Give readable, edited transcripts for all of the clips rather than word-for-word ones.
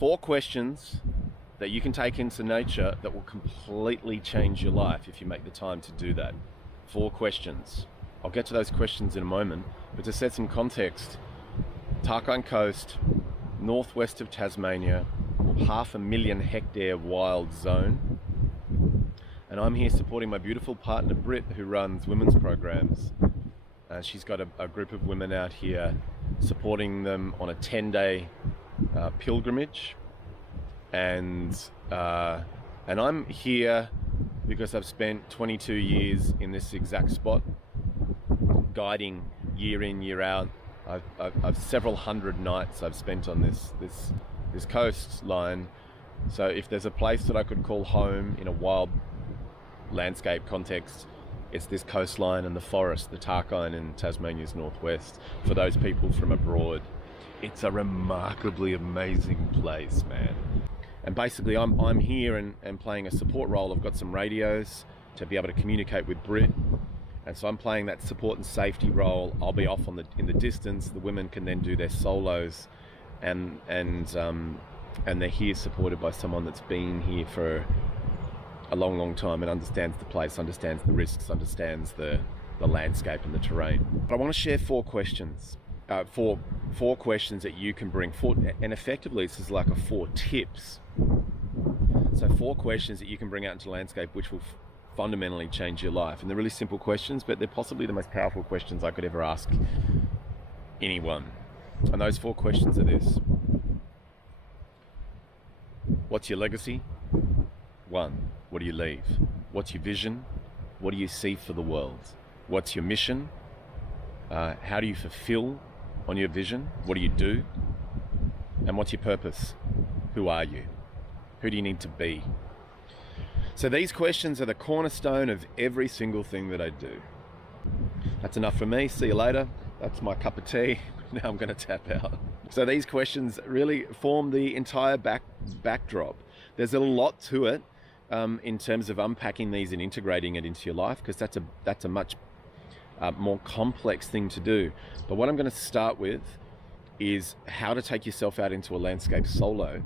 4 questions that you can take into nature that will completely change your life if you make the time to do that. 4 questions. I'll get to those questions in a moment, but to set some context, Tarkine Coast, northwest of Tasmania, 500,000 hectare wild zone. And I'm here supporting my beautiful partner Britt, who runs women's programs. She's got a group of women out here supporting them on a 10-day pilgrimage. And I'm here because I've spent 22 years in this exact spot, guiding year in, year out. I've several hundred nights I've spent on this coastline. So if there's a place that I could call home in a wild landscape context, it's this coastline and the forest, the Tarkine in Tasmania's northwest. For those people from abroad, it's a remarkably amazing place, man. And basically I'm here and playing a support role. I've got some radios to be able to communicate with Britt. And so I'm playing that support and safety role. I'll be off in the distance. The women can then do their solos, and they're here supported by someone that's been here for a long time and understands the place, understands the risks, understands the landscape and the terrain. But I want to share 4 questions, four questions that you can bring forward, and effectively this is like 4 tips. So 4 questions that you can bring out into the landscape which will fundamentally change your life. And they're really simple questions, but they're possibly the most powerful questions I could ever ask anyone. And those 4 questions are this. What's your legacy? 1. What do you leave? What's your vision? What do you see for the world? What's your mission? How do you fulfill on your vision? What do you do? And what's your purpose? Who are you? Who do you need to be? So these questions are the cornerstone of every single thing that I do. That's enough for me. See you later. That's my cup of tea. Now I'm going to tap out. So these questions really form the entire backdrop. There's a lot to it in terms of unpacking these and integrating it into your life, because that's a much more complex thing to do. But what I'm going to start with is how to take yourself out into a landscape solo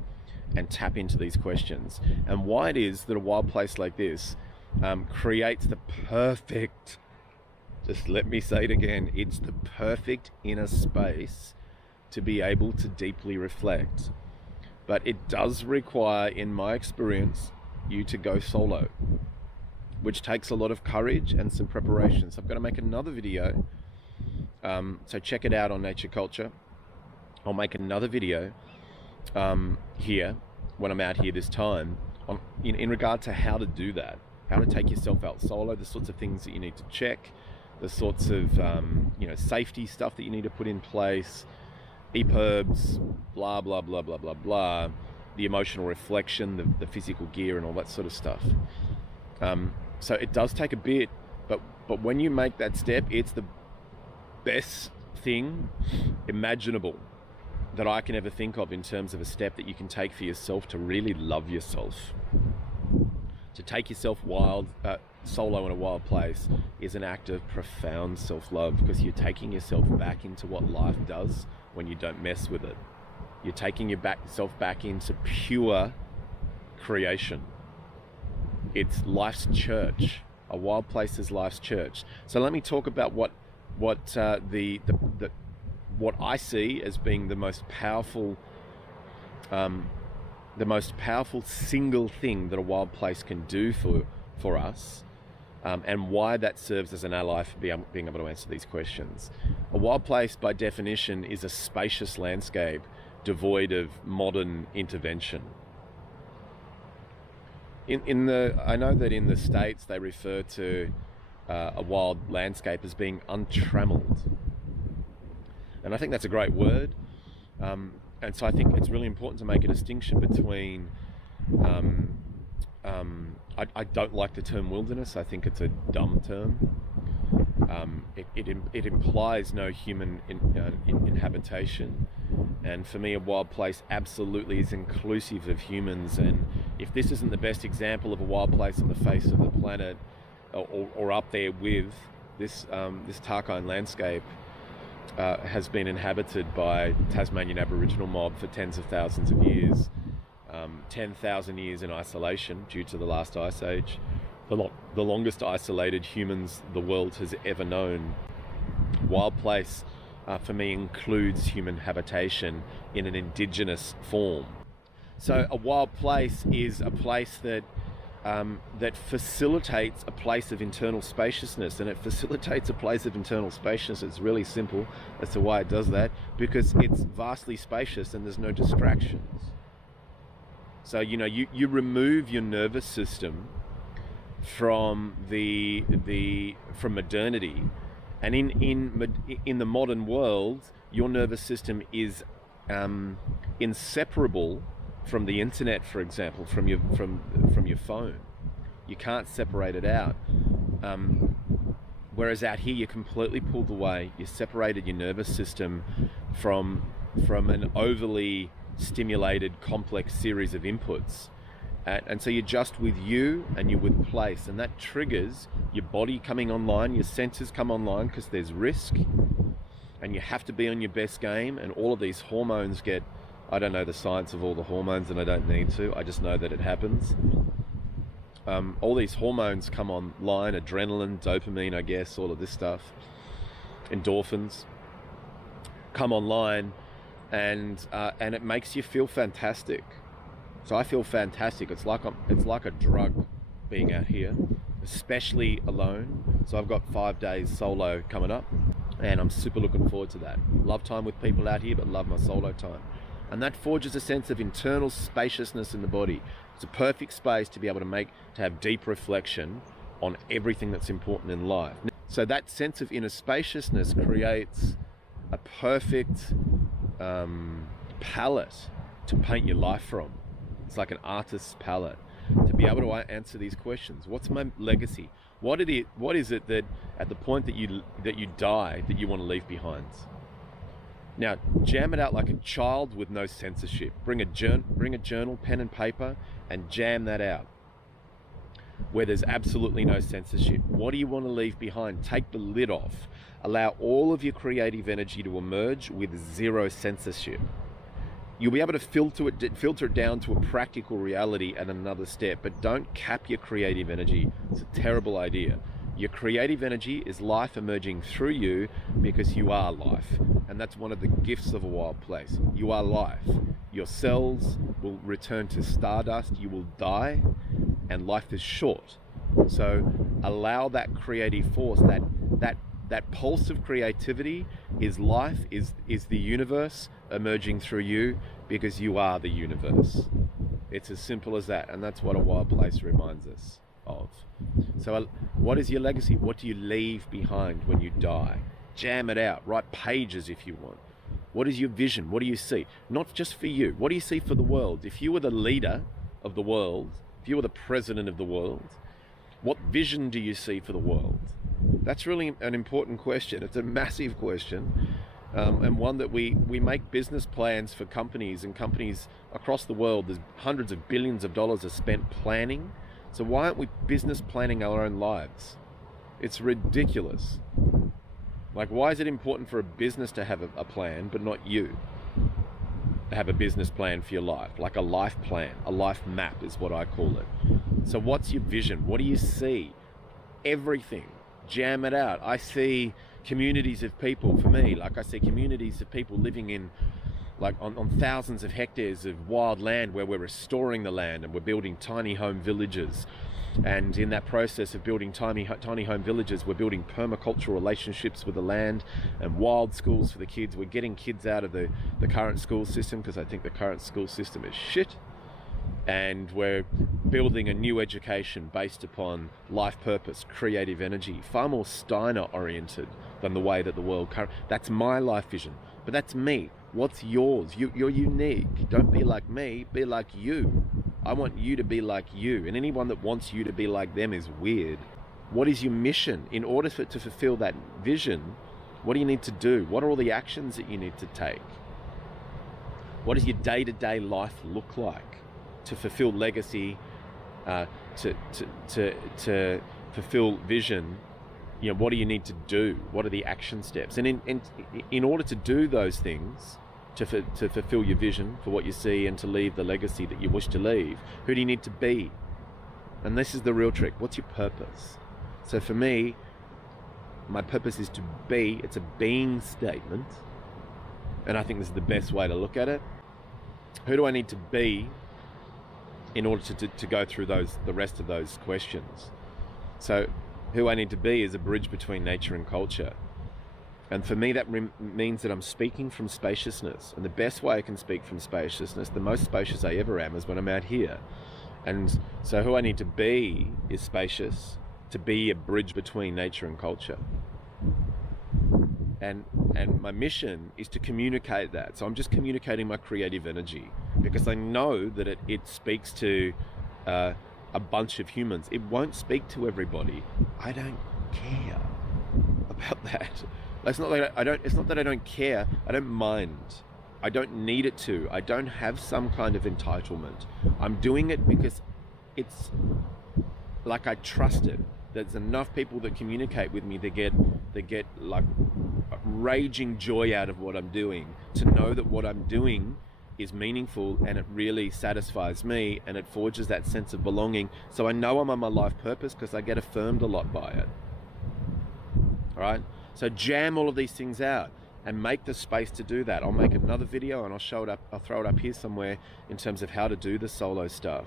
and tap into these questions, and why it is that a wild place like this creates the perfect, just let me say it again, it's the perfect inner space to be able to deeply reflect. But it does require, in my experience, you to go solo, which takes a lot of courage and some preparation. So I'm going to make another video, so check it out on NatureCulture. I'll make another video here when I'm out here this time in regard to how to do that, how to take yourself out solo, the sorts of things that you need to check, the sorts of safety stuff that you need to put in place, EPIRBs, blah blah blah blah blah blah, the emotional reflection, the physical gear and all that sort of stuff. So it does take a bit, but when you make that step, it's the best thing imaginable that I can ever think of in terms of a step that you can take for yourself to really love yourself. To take yourself solo in a wild place is an act of profound self-love, because you're taking yourself back into what life does when you don't mess with it. You're taking yourself back into pure creation. It's life's church. A wild place is life's church. So let me talk about what I see as being the most powerful single thing that a wild place can do for us, and why that serves as an ally for being able to answer these questions. A wild place, by definition, is a spacious landscape devoid of modern intervention. I know that in the States they refer to a wild landscape as being untrammeled. And I think that's a great word. And so I think it's really important to make a distinction between, I don't like the term wilderness. I think it's a dumb term. It implies no human inhabitation. And for me, a wild place absolutely is inclusive of humans. And if this isn't the best example of a wild place on the face of the planet, or up there with this Tarkine landscape, has been inhabited by Tasmanian Aboriginal mob for tens of thousands of years. 10,000 years in isolation due to the last ice age, the longest isolated humans the world has ever known. Wild place for me includes human habitation in an indigenous form. So a wild place is a place that that facilitates a place of internal spaciousness, and it facilitates a place of internal spaciousness. It's really simple as to why it does that, because it's vastly spacious and there's no distractions. So you remove your nervous system from from modernity, and in the modern world, your nervous system is inseparable from the internet, for example, from your phone. You can't separate it out. Whereas out here, you're completely pulled away. You separated your nervous system from an overly stimulated, complex series of inputs. And so you're just with you and you're with place, and that triggers your body coming online, your senses come online because there's risk, and you have to be on your best game, and all of these hormones get, I don't know the science of all the hormones, and I don't need to, I just know that it happens. All these hormones come online, adrenaline, dopamine, I guess, all of this stuff, endorphins come online, and it makes you feel fantastic. So I feel fantastic. It's like a drug being out here, especially alone. So I've got 5 days solo coming up, and I'm super looking forward to that. Love time with people out here, but love my solo time. And that forges a sense of internal spaciousness in the body. It's a perfect space to be able to have deep reflection on everything that's important in life. So that sense of inner spaciousness creates a perfect palette to paint your life from. It's like an artist's palette to be able to answer these questions. What's my legacy? What is it that at the point that you die that you want to leave behind? Now, jam it out like a child with no censorship. Bring a journal, pen and paper, and jam that out where there's absolutely no censorship. What do you want to leave behind? Take the lid off. Allow all of your creative energy to emerge with zero censorship. You'll be able to filter it down to a practical reality at another step, but don't cap your creative energy. It's a terrible idea. Your creative energy is life emerging through you, because you are life. And that's one of the gifts of a wild place. You are life. Your cells will return to stardust. You will die, and life is short. So allow that creative force, that pulse of creativity is life, is the universe emerging through you, because you are the universe. It's as simple as that, and that's what a wild place reminds us of. So what is your legacy? What do you leave behind when you die? Jam it out. Write pages if you want. What is your vision? What do you see? Not just for you. What do you see for the world? If you were the leader of the world, if you were the president of the world, what vision do you see for the world? That's really an important question. It's a massive question, and one that we make business plans for companies, and companies across the world, there's hundreds of billions of dollars are spent planning. So why aren't we business planning our own lives? It's ridiculous. Like, why is it important for a business to have a plan, but not you to have a business plan for your life? Like a life plan, a life map is what I call it. So what's your vision? What do you see? Everything. Jam it out. I see communities of people, for me, like I see communities of people living in, like on thousands of hectares of wild land where we're restoring the land, and we're building tiny home villages. And in that process of building tiny home villages, we're building permacultural relationships with the land and wild schools for the kids. We're getting kids out of the current school system, because I think the current school system is shit. And we're building a new education based upon life purpose, creative energy, far more Steiner oriented than the way that the world currently. That's my life vision, but that's me. What's yours? You're unique. Don't be like me, be like you. I want you to be like you, and anyone that wants you to be like them is weird. What is your mission? In order to fulfill that vision, what do you need to do? What are all the actions that you need to take? What does your day-to-day life look like to fulfill legacy, to fulfill vision? You know, what do you need to do? What are the action steps? And in order to do those things, to fulfill your vision for what you see and to leave the legacy that you wish to leave? Who do you need to be? And this is the real trick. What's your purpose? So for me, my purpose is to be. It's a being statement. And I think this is the best way to look at it. Who do I need to be in order to go through the rest of those questions? So who I need to be is a bridge between nature and culture. And for me, that means that I'm speaking from spaciousness. And the best way I can speak from spaciousness, the most spacious I ever am, is when I'm out here. And so who I need to be is spacious, to be a bridge between nature and culture. And my mission is to communicate that. So I'm just communicating my creative energy because I know that it speaks to a bunch of humans. It won't speak to everybody. I don't care about that. It's not that I don't care. I don't mind. I don't need it to. I don't have some kind of entitlement. I'm doing it because it's like I trust it. There's enough people that communicate with me that get like raging joy out of what I'm doing, to know that what I'm doing is meaningful and it really satisfies me and it forges that sense of belonging. So I know I'm on my life purpose because I get affirmed a lot by it. All right? So jam all of these things out and make the space to do that. I'll make another video and I'll throw it up here somewhere in terms of how to do the solo stuff.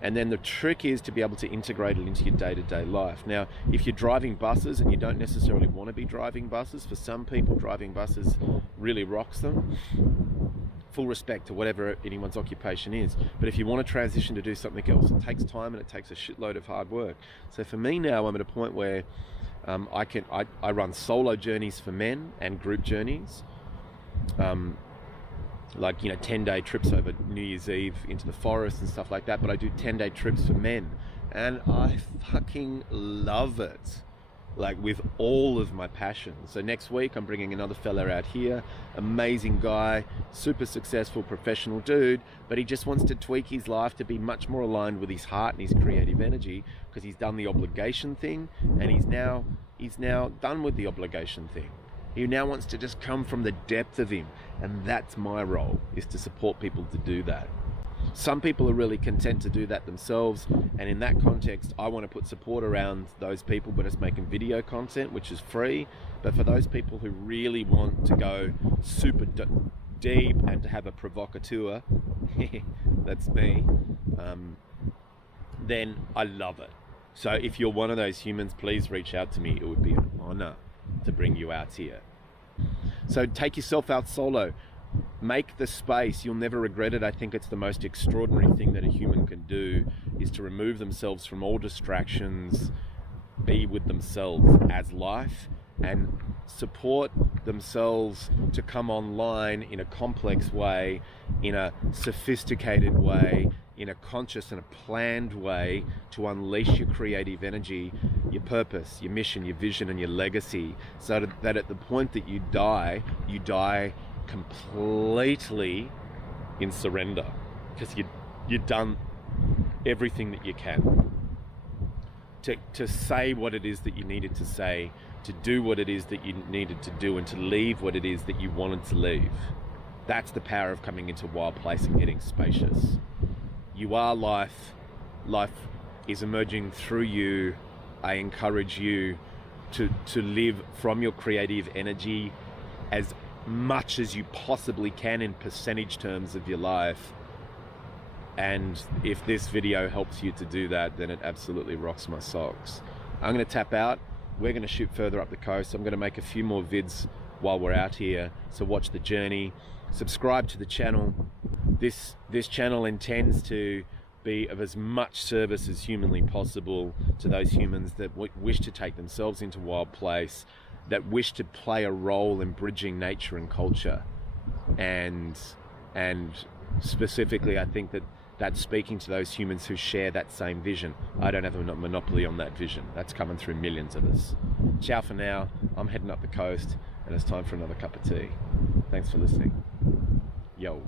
And then the trick is to be able to integrate it into your day-to-day life. Now, if you're driving buses and you don't necessarily want to be driving buses, for some people driving buses really rocks them. Full respect to whatever anyone's occupation is. But if you want to transition to do something else, it takes time and it takes a shitload of hard work. So for me now, I'm at a point where I run solo journeys for men and group journeys. Like, 10-day trips over New Year's Eve into the forest and stuff like that, but I do 10-day trips for men and I fucking love it, like with all of my passion. So next week I'm bringing another fella out here, amazing guy, super successful professional dude, but he just wants to tweak his life to be much more aligned with his heart and his creative energy, because he's done the obligation thing and he's now done with the obligation thing. He now wants to just come from the depth of him, and that's my role, is to support people to do that. Some people are really content to do that themselves, and in that context I want to put support around those people, but it's making video content which is free. But for those people who really want to go super deep and to have a provocateur, that's me, then I love it. So if you're one of those humans, please reach out to me. It would be an honor to bring you out here. So take yourself out solo, make the space. You'll never regret it. I think it's the most extraordinary thing that a human can do, is to remove themselves from all distractions, be with themselves as life, and support themselves to come online in a complex way, in a sophisticated way, in a conscious and a planned way, to unleash your creative energy, your purpose, your mission, your vision, and your legacy, so that at the point that you die completely in surrender, because you've done everything that you can to say what it is that you needed to say, to do what it is that you needed to do, and to leave what it is that you wanted to leave. That's the power of coming into a wild place and getting spacious. You are life. Life is emerging through you. I encourage you to live from your creative energy as much as you possibly can in percentage terms of your life. And if this video helps you to do that, then it absolutely rocks my socks. I'm going to tap out. We're going to shoot further up the coast. I'm going to make a few more vids while we're out here. So watch the journey. Subscribe to the channel. This channel intends to be of as much service as humanly possible to those humans that wish to take themselves into wild place, that wish to play a role in bridging nature and culture. And specifically, I think that's speaking to those humans who share that same vision. I don't have a monopoly on that vision. That's coming through millions of us. Ciao for now. I'm heading up the coast and it's time for another cup of tea. Thanks for listening. Yo.